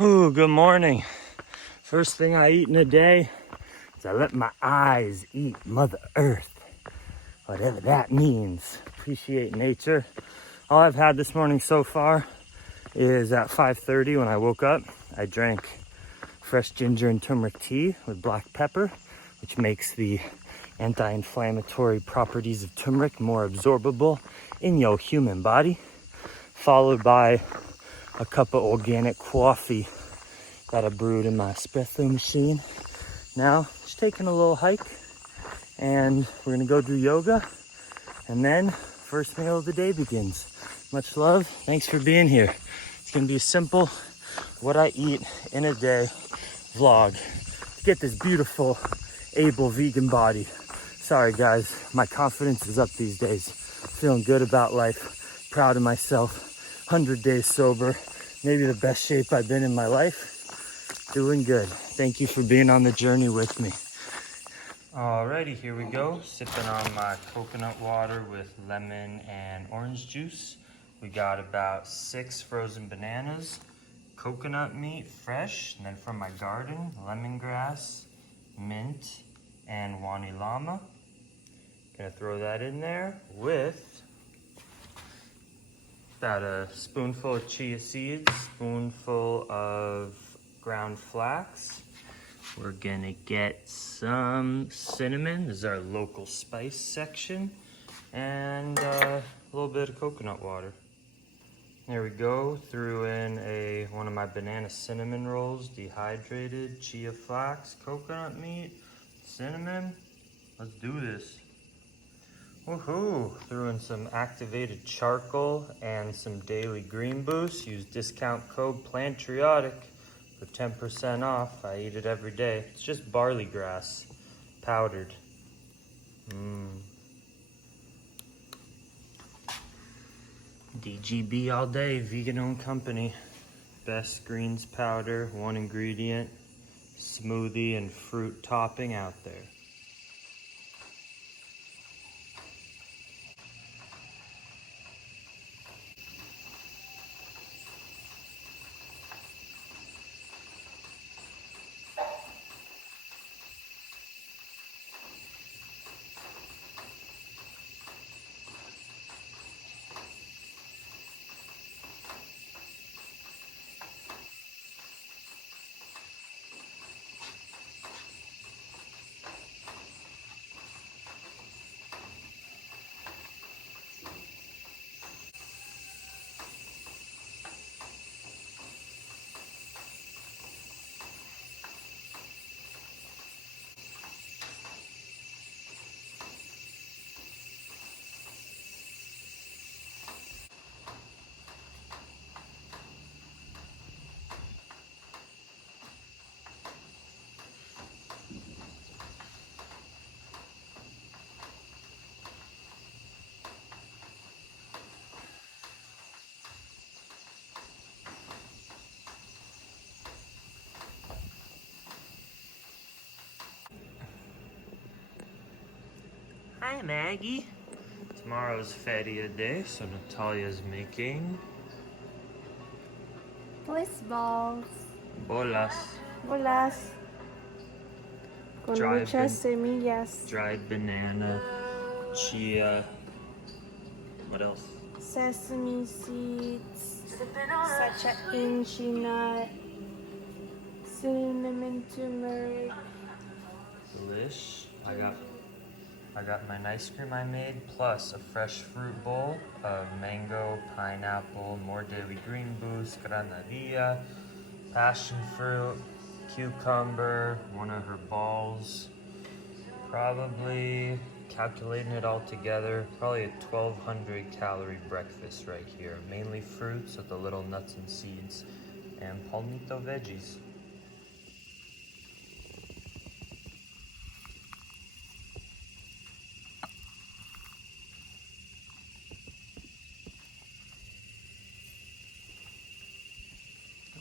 Ooh, good morning. First thing I eat in a day is I let my eyes eat Mother Earth, whatever that means. Appreciate nature. All I've had this morning so far is at 5:30 when I woke up. I drank fresh ginger and turmeric tea with black pepper, which makes the anti-inflammatory properties of turmeric more absorbable in your human body, followed by a cup of organic coffee that I brewed in my espresso machine. Now, just taking a little hike, and we're gonna go do yoga, and then first meal of the day begins. Much love, thanks for being here. It's gonna be a simple what I eat in a day vlog to get this beautiful, able vegan body. Sorry guys, my confidence is up these days. Feeling good about life, proud of myself. 100 days sober, maybe the best shape I've been in my life. Doing good. Thank you for being on the journey with me. Alrighty, here we go. Sipping on my coconut water with lemon and orange juice. We got about 6 frozen bananas, coconut meat, fresh, and then from my garden, lemongrass, mint, and wani lama. Gonna throw that in there with about a spoonful of chia seeds, spoonful of ground flax. We're gonna get some cinnamon. This is our local spice section. And a little bit of coconut water. There we go. Threw in one of my banana cinnamon rolls, dehydrated, chia flax, coconut meat, cinnamon. Let's do this. Woohoo! Threw in some activated charcoal and some daily green boost. Use discount code PLANTRIOTIC for 10% off. I eat it every day. It's just barley grass, powdered. DGB all day, vegan owned company. Best greens powder, 1 ingredient, smoothie and fruit topping out there. Hi Maggie. Tomorrow's feria day, so Natalia's making Twist balls. bolas. Bolas. Con muchas semillas. Dried banana, chia. What else? Sesame seeds. Such an inchi nut. Cinnamon turmeric. Delish. I got my ice cream I made, plus a fresh fruit bowl of mango, pineapple, more daily green boost, granadilla, passion fruit, cucumber, one of her balls. Probably, calculating it all together, probably a 1,200 calorie breakfast right here. Mainly fruits with the little nuts and seeds, and palmito veggies.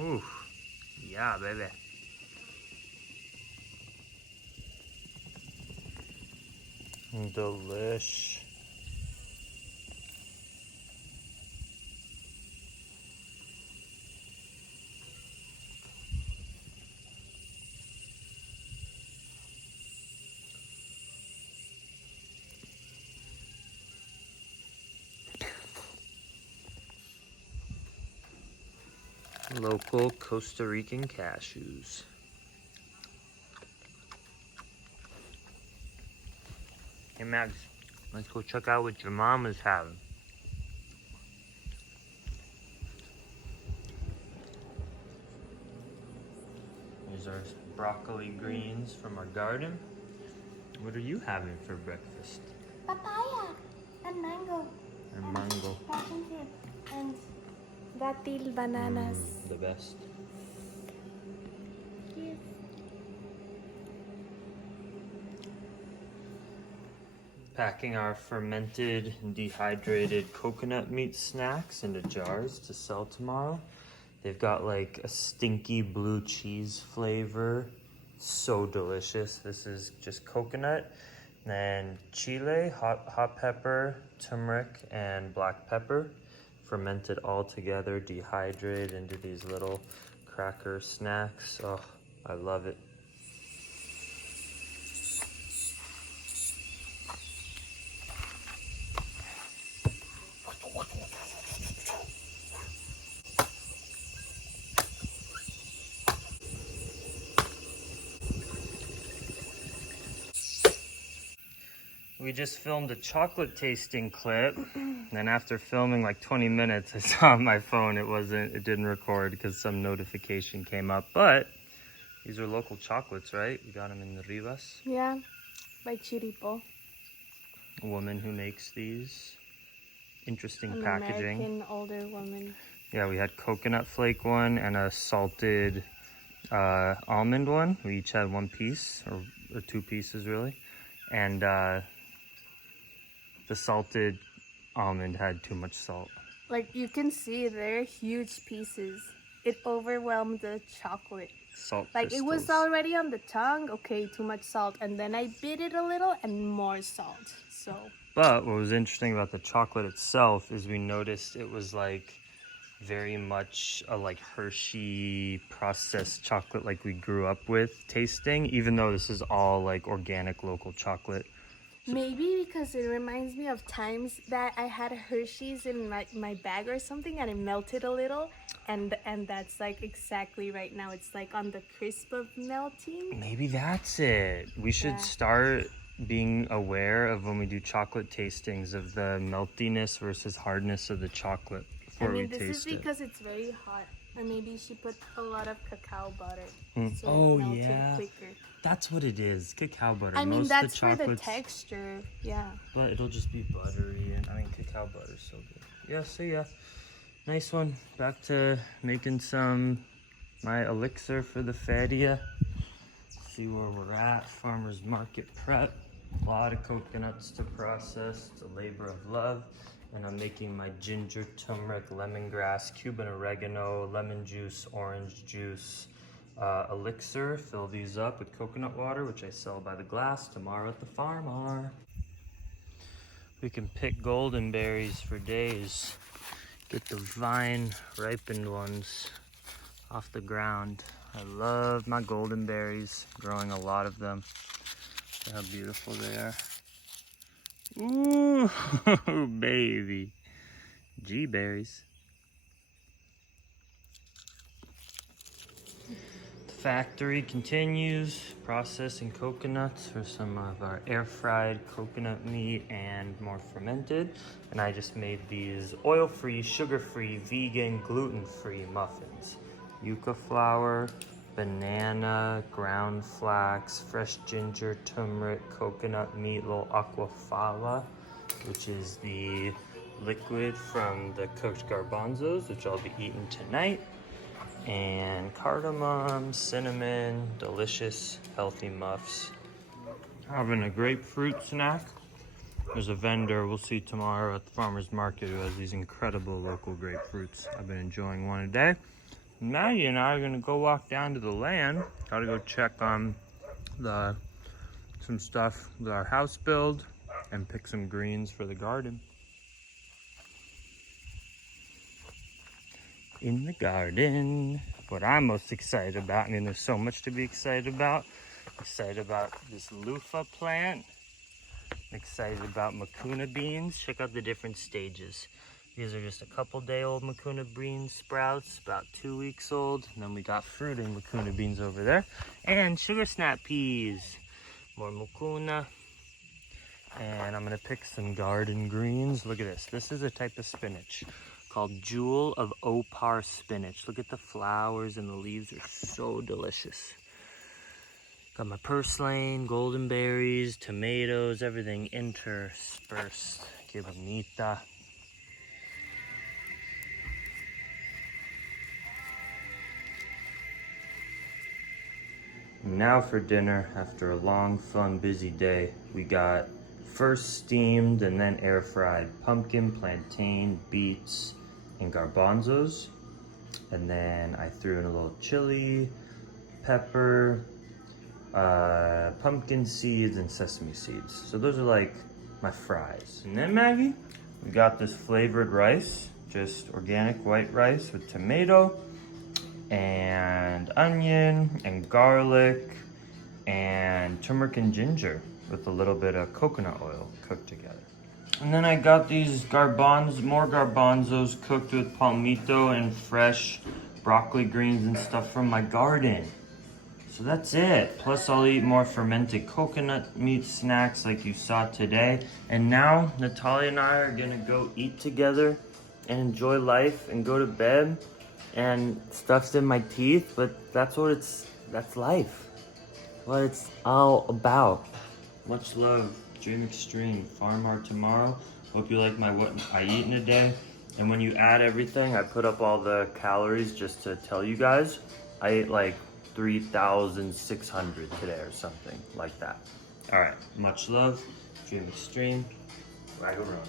Ooh, yeah, baby. Delish. local Costa Rican cashews. Hey Max, let's go check out what your mom is having. These are broccoli greens from our garden. What are you having for breakfast? Papaya and mango. And mango. Passion fruit and datil bananas. The best. Yes. Packing our fermented and dehydrated coconut meat snacks into jars to sell tomorrow. They've got like a stinky blue cheese flavor. So delicious. This is just coconut, then chile, hot pepper, turmeric, and black pepper. Fermented all together, dehydrated into these little cracker snacks. Oh, I love it. We just filmed a chocolate tasting clip, and then after filming like 20 minutes, I saw on my phone it didn't record because some notification came up. But these are local chocolates, right? We got them in the Rivas. Yeah, by Chiripo. A woman who makes these. Interesting An packaging. American older woman. Yeah, we had coconut flake one and a salted almond one. We each had one piece, or two pieces really. And the salted almond had too much salt. Like you can see, they're huge pieces. It overwhelmed the chocolate. Salt Like crystals. it was already on the tongue, okay, too much salt. And then I bit it a little and more salt, so. But what was interesting about the chocolate itself is we noticed it was like very much a like Hershey processed chocolate like we grew up with tasting, even though this is all like organic local chocolate. Maybe because it reminds me of times that I had Hershey's in my bag or something and it melted a little, and that's like exactly right now. It's like on the crisp of melting. Maybe that's it. We should start being aware of when we do chocolate tastings of the meltiness versus hardness of the chocolate before we taste it. This is because it's very hot, and maybe she put a lot of cacao butter, so Oh, it melted yeah. quicker. That's what it is, cacao butter. I mean, Most that's of the for the chocolates, texture, yeah. but it'll just be buttery, and I mean, cacao butter's so good. Yeah, so yeah, nice one. Back to making my elixir for the feria. See where we're at. Farmer's market prep. A lot of coconuts to process. It's a labor of love. And I'm making my ginger, turmeric, lemongrass, Cuban oregano, lemon juice, orange juice, elixir. Fill these up with coconut water, which I sell by the glass tomorrow at the farm. We can pick golden berries for days. Get the vine ripened ones off the ground. I love my golden berries, growing a lot of them. Look how beautiful they are. Ooh, baby. G-berries. The factory continues processing coconuts for some of our air-fried coconut meat and more fermented. And I just made these oil-free, sugar-free, vegan, gluten-free muffins. Yucca flour, banana, ground flax, fresh ginger, turmeric, coconut meat, little aquafaba, which is the liquid from the cooked garbanzos, which I'll be eating tonight, and cardamom, cinnamon, delicious, healthy muffs. Having a grapefruit snack. There's a vendor we'll see tomorrow at the farmer's market who has these incredible local grapefruits. I've been enjoying one a day. Maggie and I are gonna go walk down to the land. Gotta go check on some stuff with our house build and pick some greens for the garden. In the garden, what I'm most excited about, I mean there's so much to be excited about. Excited about this loofah plant. Excited about Mucuna beans. Check out the different stages. These are just a couple day old Mucuna bean sprouts, about 2 weeks old. And then we got fruiting Mucuna beans over there. And sugar snap peas. More Mucuna. And I'm gonna pick some garden greens. Look at this. This is a type of spinach called Jewel of Opar spinach. Look at the flowers and the leaves are so delicious. Got my purslane, golden berries, tomatoes, everything interspersed. Que bonita. Now for dinner, after a long, fun, busy day, we got first steamed and then air fried pumpkin, plantain, beets, and garbanzos. And then I threw in a little chili, pepper, pumpkin seeds, and sesame seeds. So those are like my fries. And then Maggie, we got this flavored rice, just organic white rice with tomato, and onion and garlic and turmeric and ginger with a little bit of coconut oil cooked together. And then I got these more garbanzos cooked with palmito and fresh broccoli greens and stuff from my garden. So that's it. Plus I'll eat more fermented coconut meat snacks like you saw today. And now Natalia and I are gonna go eat together and enjoy life and go to bed. And stuff's in my teeth, but that's life. What it's all about. Much love, Dream Extreme, Farm Art Tomorrow. Hope you like my what I eat in a day. And when you add everything, I put up all the calories just to tell you guys. I ate like 3,600 today or something like that. All right, much love, Dream Extreme, Ragaroon.